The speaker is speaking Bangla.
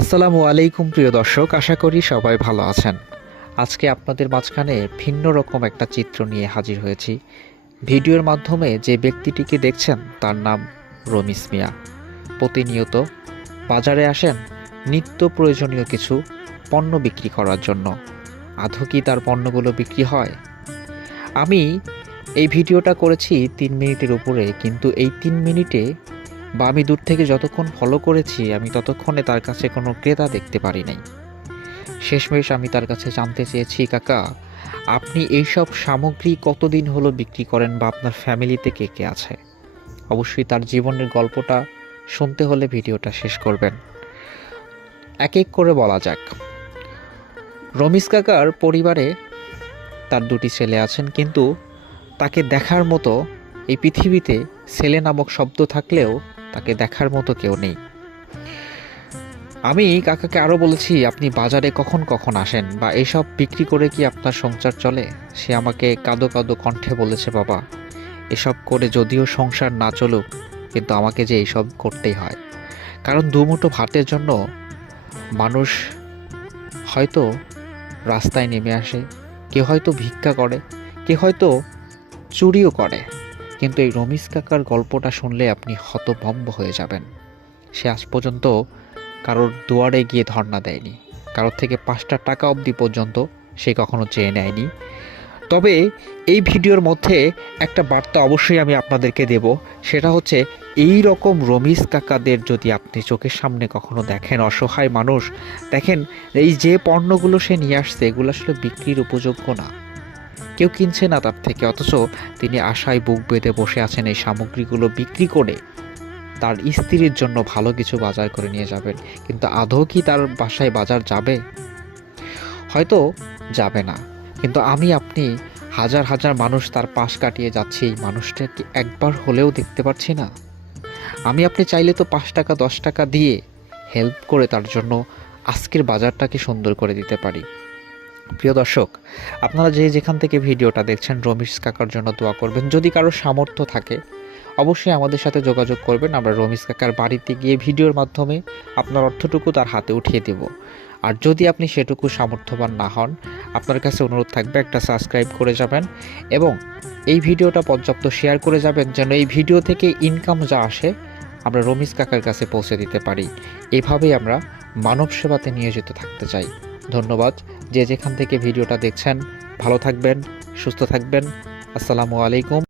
আসসালামু আলাইকুম, প্রিয় দর্শক। আশা করি সবাই ভালো আছেন। আজকে আপনাদের মাঝখানে ভিন্ন রকম একটা চিত্র নিয়ে হাজির হয়েছি। ভিডিওর মাধ্যমে যে ব্যক্তিটিকে দেখছেন, তার নাম রমিস মিয়া। প্রতিনিয়ত বাজারে আসেন নিত্য প্রয়োজনীয় কিছু পণ্য বিক্রি করার জন্য। আদৌ কি তার পণ্যগুলো বিক্রি হয়? আমি এই ভিডিওটা করেছি তিন মিনিটের উপরে, কিন্তু এই তিন মিনিটে বা আমি দূর থেকে যতক্ষণ ফলো করেছি, আমি ততক্ষণে তার কাছে কোনো ক্রেতা দেখতে পারি নাই। শেষমেশ আমি তার কাছে জানতে চেয়েছি, কাকা, আপনি এইসব সামগ্রী কতদিন হলো বিক্রি করেন বা আপনার ফ্যামিলিতে কে কে আছে? অবশ্যই তার জীবনের গল্পটা শুনতে হলে ভিডিওটা শেষ করবেন। এক এক করে বলা যাক। রমিস কাকার পরিবারে তার দুটি ছেলে আছেন, কিন্তু তাকে দেখার মতো এই পৃথিবীতে ছেলে নামক শব্দ থাকলেও তাকে দেখার মতো কেউ নেই। আমি কাকাকে আরও বলেছি, আপনি বাজারে কখন কখন আসেন বা এসব বিক্রি করে কি আপনার সংসার চলে? সে আমাকে কাঁদো কাঁদো কণ্ঠে বলেছে, বাবা, এসব করে যদিও সংসার না চলুক, কিন্তু আমাকে যে এইসব করতেই হয়। কারণ দুমুঠো ভাতের জন্য মানুষ হয়তো রাস্তায় নেমে আসে, কেউ হয়তো ভিক্ষা করে, কেউ হয়তো চুরিও করে। কিন্তু এই রমিস কাকার গল্পটা শুনলে আপনি হতভম্ব হয়ে যাবেন। সে আজ পর্যন্ত কারোর দুয়ারে গিয়ে ধর্ণা দেয়নি। কারোর থেকে পাঁচটা টাকা অবধি পর্যন্ত সে কখনো চেয়ে নেয়নি। তবে এই ভিডিওর মধ্যে একটা বার্তা অবশ্যই আমি আপনাদেরকে দেব। সেটা হচ্ছে, এই রকম রমিস কাকাদের যদি আপনি চোখের সামনে কখনো দেখেন, অসহায় মানুষ, দেখেন, এই যে পণ্যগুলো সে নিয়ে আসছে, এগুলো আসলে বিক্রির উপযোগ্য না। কেউ কিনছে না তার থেকে, অথচ তিনি আশায় বুক বেঁধে বসে আছেন এই সামগ্রীগুলো বিক্রি করে। তার স্ত্রীর জন্য ভালো কিছু বাজার করে নিয়ে যাবেন, কিন্তু আদৌ কি তার বাসায় বাজার যাবে? হয়তো যাবে না, কিন্তু আমি, আপনি, হাজার হাজার মানুষ তার পাশ কাটিয়ে যাচ্ছে, এই মানুষটাকে একবার হলেও দেখতে পাচ্ছি না। আমি, আপনি চাইলে তো পাঁচ টাকা, দশ টাকা দিয়ে হেল্প করে তার জন্য আজকের বাজারটাকে সুন্দর করে দিতে পারি। প্রিয় দর্শক, আপনারা যে যেখান থেকে ভিডিওটা দেখছেন, রমিশ কাকার জন্য দোয়া করবেন। যদি কারও সামর্থ্য থাকে, অবশ্যই আমাদের সাথে যোগাযোগ করবেন। আমরা রমিশ কাকার বাড়িতে গিয়ে ভিডিওর মাধ্যমে আপনার অর্থটুকু তার হাতে উঠিয়ে দেব। আর যদি আপনি সেটুকু সামর্থ্যবান না হন, আপনার কাছে অনুরোধ থাকবে একটা সাবস্ক্রাইব করে যাবেন এবং এই ভিডিওটা পর্যাপ্ত শেয়ার করে যাবেন যেন এই ভিডিও থেকে ইনকাম যা আসে, আমরা রমিজ কাকার কাছে পৌঁছে দিতে পারি। এভাবেই আমরা মানব সেবাতে নিয়োজিত থাকতে চাই। ধন্যবাদ। যে যেখান থেকে ভিডিওটা দেখছেন ভালো থাকবেন সুস্থ থাকবেন। আসসালামু আলাইকুম।